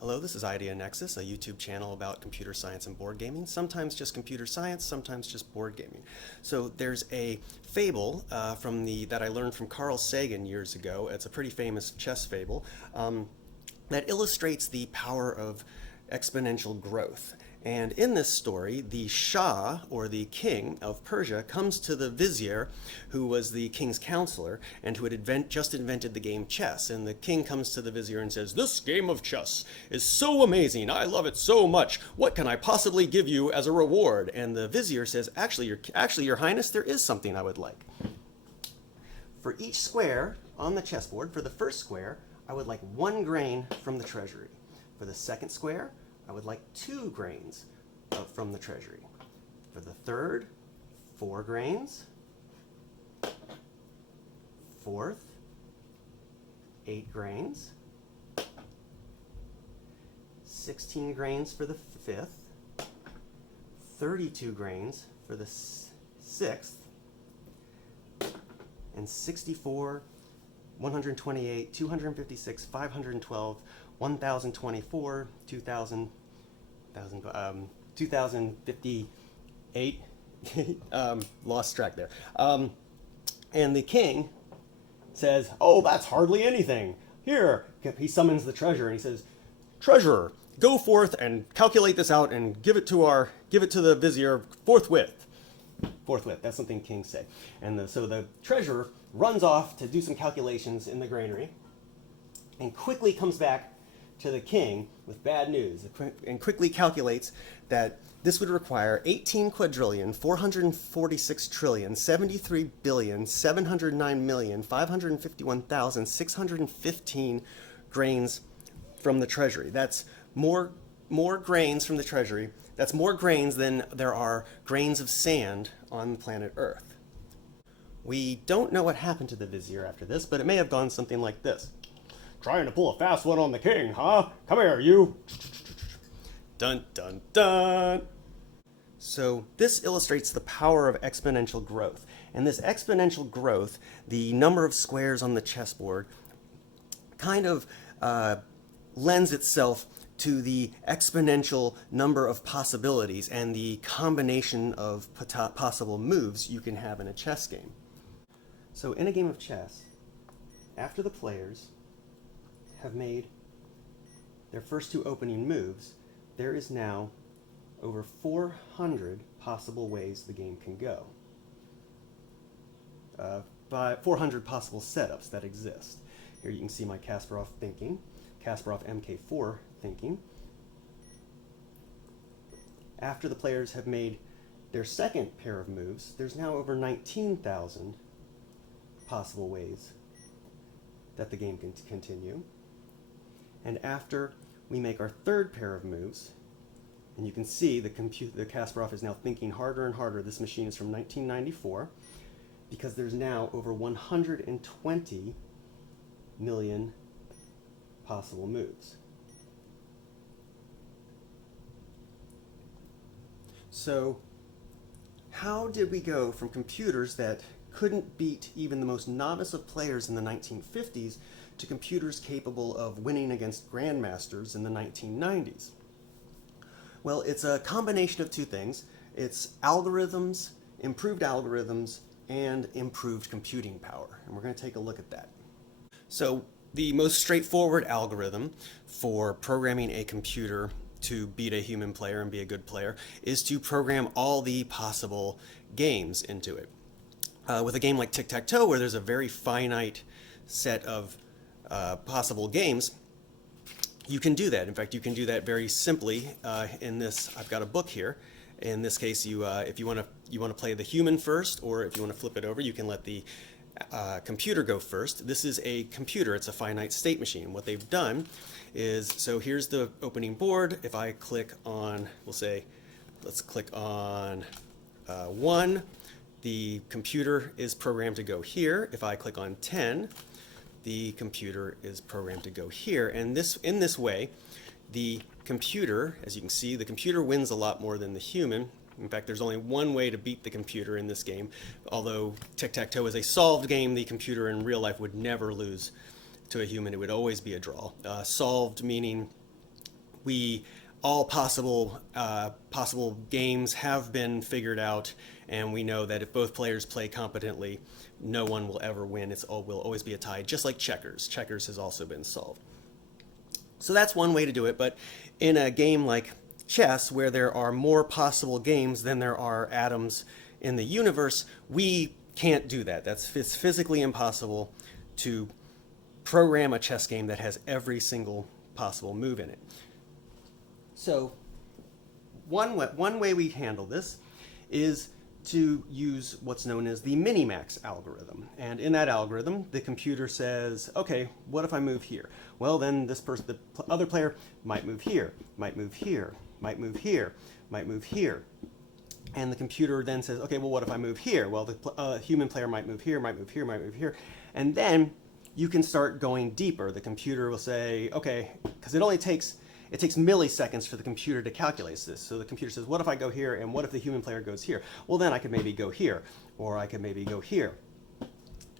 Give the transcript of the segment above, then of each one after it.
Hello, this is Idea Nexus, a YouTube channel about computer science and board gaming. Sometimes just computer science, sometimes just board gaming. So there's a fable that I learned from Carl Sagan years ago. It's a pretty famous chess fable that illustrates the power of exponential growth. And in this story, the Shah, or the king of Persia, comes to the vizier, who was the king's counselor, and who had just invented the game chess. And the king comes to the vizier and says, "This game of chess is so amazing. I love it so much. What can I possibly give you as a reward?" And the vizier says, Actually, Your Highness, there is something I would like. For each square on the chessboard, for the first square, I would like 1 grain from the treasury. For the second square, I would like 2 grains from the treasury. For the third, 4 grains. Fourth, 8 grains. 16 grains for the fifth. 32 grains for the sixth. And 64, 128, 256, 512, 1024, 2058, lost track there. And the king says, "Oh, that's hardly anything. Here," he summons the treasurer and he says, "Treasurer, go forth and calculate this out and give it to the vizier forthwith." Forthwith, that's something kings say. And so the treasurer runs off to do some calculations in the granary and quickly comes back to the king with bad news, and quickly calculates that this would require 18 quadrillion, 446 trillion, 73 billion, 709,551,615 grains from the treasury. That's more grains from the treasury. That's more grains than there are grains of sand on planet Earth. We don't know what happened to the vizier after this, but it may have gone something like this. "Trying to pull a fast one on the king, huh? Come here, you." Dun, dun, dun. So this illustrates the power of exponential growth. And this exponential growth, the number of squares on the chessboard, kind of lends itself to the exponential number of possibilities and the combination of possible moves you can have in a chess game. So in a game of chess, after the players have made their first 2 opening moves, there is now over 400 possible ways the game can go. By 400 possible setups that exist. Here you can see my Kasparov thinking, Kasparov MK4 thinking. After the players have made their second pair of moves, there's now over 19,000 possible ways that the game can continue. And after we make our third pair of moves, and you can see the Kasparov is now thinking harder and harder. This machine is from 1994, because there's now over 120 million possible moves. So how did we go from computers that couldn't beat even the most novice of players in the 1950s to computers capable of winning against grandmasters in the 1990s? Well, it's a combination of 2 things. It's algorithms, improved algorithms, and improved computing power. And we're going to take a look at that. So the most straightforward algorithm for programming a computer to beat a human player and be a good player is to program all the possible games into it. With a game like tic-tac-toe, where there's a very finite set of possible games, you can do that. In fact, you can do that very simply in this. I've got a book here. In this case, if you want to play the human first, or if you want to flip it over, you can let the computer go first. This is a computer. It's a finite state machine. What they've done is, so here's the opening board. If I click on, let's click on 1, the computer is programmed to go here. If I click on 10, the computer is programmed to go here. And in this way, the computer, as you can see, the computer wins a lot more than the human. In fact, there's only one way to beat the computer in this game. Although tic-tac-toe is a solved game, the computer in real life would never lose to a human. It would always be a draw. Solved meaning All possible games have been figured out, and we know that if both players play competently, no one will ever win. Will always be a tie, just like checkers. Checkers has also been solved. So that's one way to do it, but in a game like chess, where there are more possible games than there are atoms in the universe, we can't do that. It's physically impossible to program a chess game that has every single possible move in it. So one way we handle this is to use what's known as the minimax algorithm. And in that algorithm, the computer says, okay, what if I move here? Well, then the other player might move here, might move here, might move here, might move here. And the computer then says, okay, well, what if I move here? Well, the human player might move here, might move here, might move here. And then you can start going deeper. The computer will say, okay, because it takes milliseconds for the computer to calculate this. So the computer says, what if I go here, and what if the human player goes here? Well, then I could maybe go here, or I could maybe go here.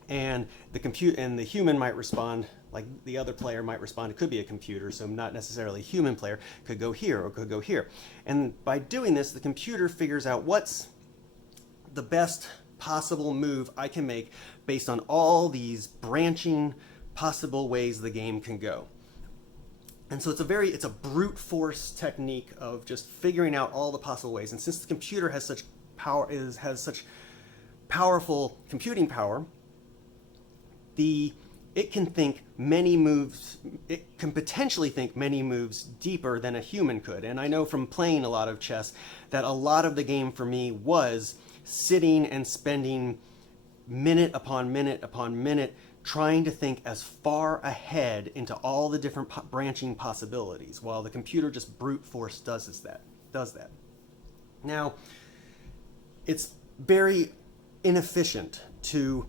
And the human might respond like the other player might respond. It could be a computer, so not necessarily a human player, could go here or could go here. And by doing this, the computer figures out what's the best possible move I can make based on all these branching possible ways the game can go. And so it's a brute force technique of just figuring out all the possible ways. And since the computer has such powerful computing power, it can potentially think many moves deeper than a human could. And I know from playing a lot of chess that a lot of the game for me was sitting and spending minute upon minute upon minute trying to think as far ahead into all the different branching possibilities, while the computer just brute force does that. Now, it's very inefficient to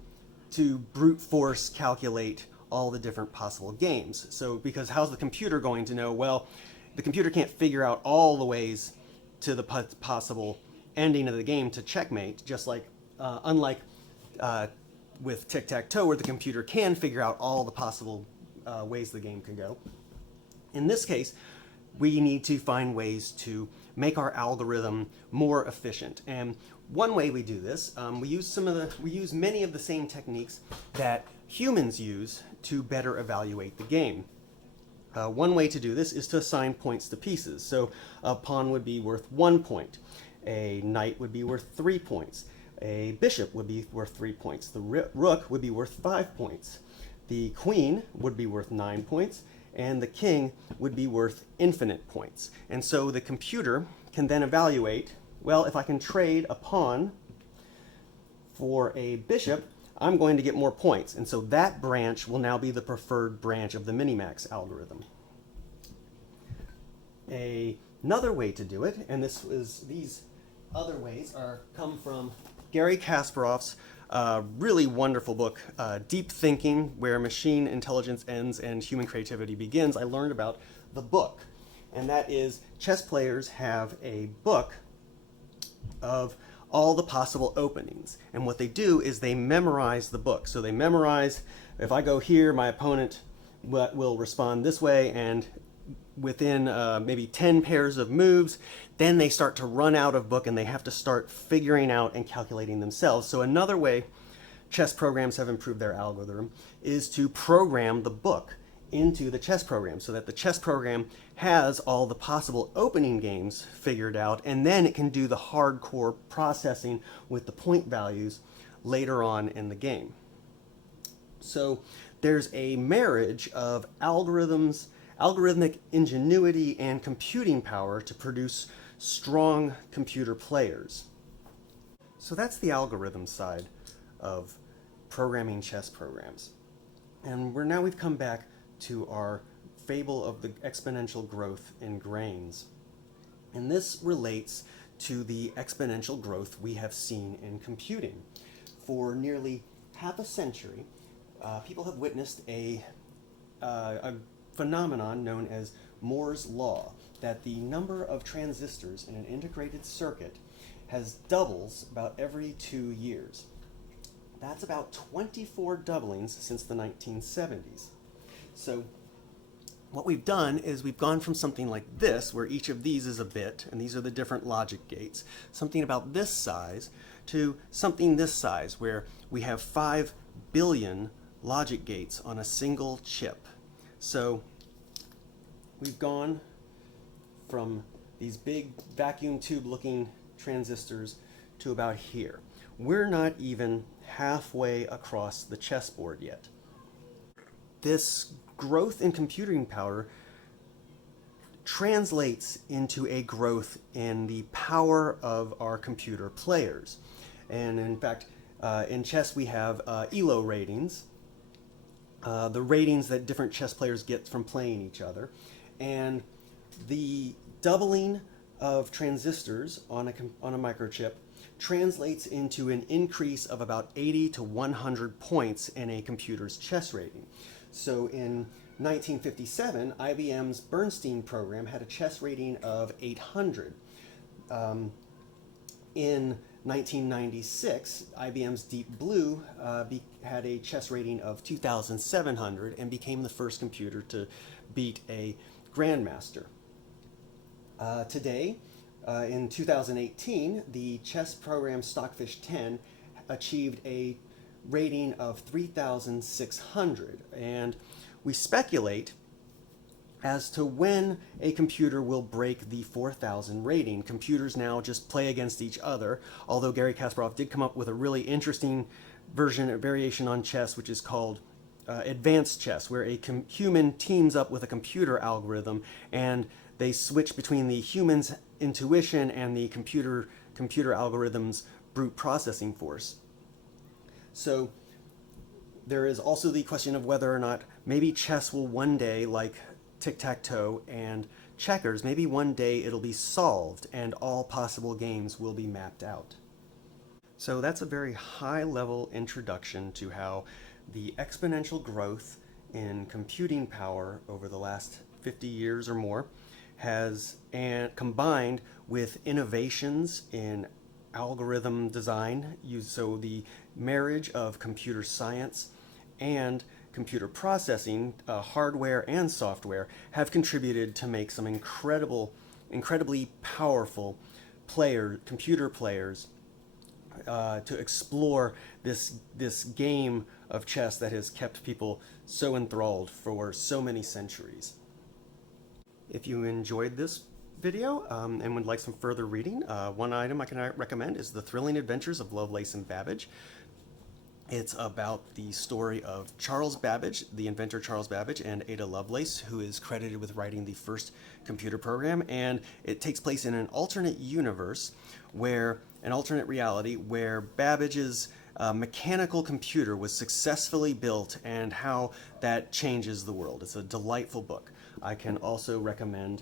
brute force calculate all the different possible games. So, because how's the computer going to know? Well, the computer can't figure out all the ways to the possible ending of the game to checkmate, just like, unlike with tic-tac-toe, where the computer can figure out all the possible ways the game can go. In this case, we need to find ways to make our algorithm more efficient. And one way we do this, we use many of the same techniques that humans use to better evaluate the game. One way to do this is to assign points to pieces. So a pawn would be worth 1 point. A knight would be worth 3 points. A bishop would be worth 3 points. The rook would be worth 5 points. The queen would be worth 9 points. And the king would be worth infinite points. And so the computer can then evaluate, well, if I can trade a pawn for a bishop, I'm going to get more points. And so that branch will now be the preferred branch of the minimax algorithm. Another way to do it, and these other ways come from Gary Kasparov's really wonderful book, Deep Thinking, Where Machine Intelligence Ends and Human Creativity Begins. I learned about the book, and that is chess players have a book of all the possible openings. And what they do is they memorize the book. So they memorize, if I go here, my opponent will respond this way, and within maybe 10 pairs of moves, then they start to run out of book and they have to start figuring out and calculating themselves. So another way chess programs have improved their algorithm is to program the book into the chess program so that the chess program has all the possible opening games figured out, and then it can do the hardcore processing with the point values later on in the game. So there's a marriage of algorithmic ingenuity and computing power to produce strong computer players. So that's the algorithm side of programming chess programs. And we've come back to our fable of the exponential growth in grains. And this relates to the exponential growth we have seen in computing. For nearly half a century, people have witnessed a phenomenon known as Moore's Law, that the number of transistors in an integrated circuit doubles about every 2 years. That's about 24 doublings since the 1970s. So what we've done is we've gone from something like this, where each of these is a bit, and these are the different logic gates, something about this size, to something this size, where we have 5 billion logic gates on a single chip. So we've gone from these big vacuum tube looking transistors to about here. We're not even halfway across the chessboard yet. This growth in computing power translates into a growth in the power of our computer players. And in fact, in chess we have ELO ratings, the ratings that different chess players get from playing each other. And the doubling of transistors on a microchip translates into an increase of about 80 to 100 points in a computer's chess rating. So in 1957, IBM's Bernstein program had a chess rating of 800. In 1996, IBM's Deep Blue had a chess rating of 2,700 and became the first computer to beat a grandmaster. Today, in 2018, the chess program Stockfish 10 achieved a rating of 3,600, and we speculate as to when a computer will break the 4,000 rating. Computers now just play against each other, although Garry Kasparov did come up with a really interesting variation on chess, which is called advanced chess, where a human teams up with a computer algorithm, and they switch between the human's intuition and the computer algorithm's brute processing force. So there is also the question of whether or not maybe chess will one day, like tic-tac-toe and checkers, maybe one day it'll be solved and all possible games will be mapped out. So that's a very high-level introduction to how the exponential growth in computing power over the last 50 years or more has combined with innovations in algorithm design, so the marriage of computer science and computer processing, hardware and software, have contributed to make some incredibly powerful computer players to explore this game of chess that has kept people so enthralled for so many centuries. If you enjoyed this video and would like some further reading, one item I can recommend is The Thrilling Adventures of Lovelace and Babbage. It's about the story of Charles Babbage, the inventor Charles Babbage, and Ada Lovelace, who is credited with writing the first computer program. And it takes place in an alternate universe, an alternate reality, where Babbage's mechanical computer was successfully built and how that changes the world. It's a delightful book. I can also recommend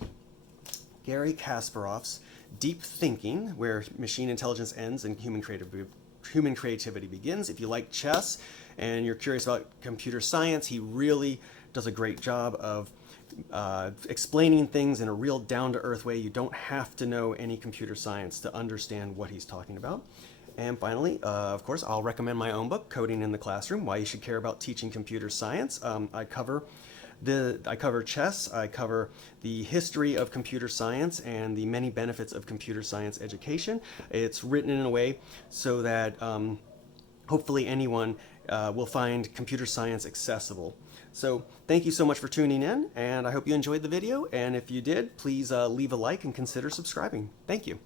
Garry Kasparov's Deep Thinking, where machine intelligence ends and human creativity begins. If you like chess and you're curious about computer science, he really does a great job of explaining things in a real down-to-earth way. You don't have to know any computer science to understand what he's talking about. And finally, of course, I'll recommend my own book, Coding in the Classroom: Why You Should Care About Teaching Computer Science. I cover chess, I cover the history of computer science and the many benefits of computer science education. It's written in a way so that hopefully anyone will find computer science accessible. So thank you so much for tuning in, and I hope you enjoyed the video, and if you did, please leave a like and consider subscribing. Thank you.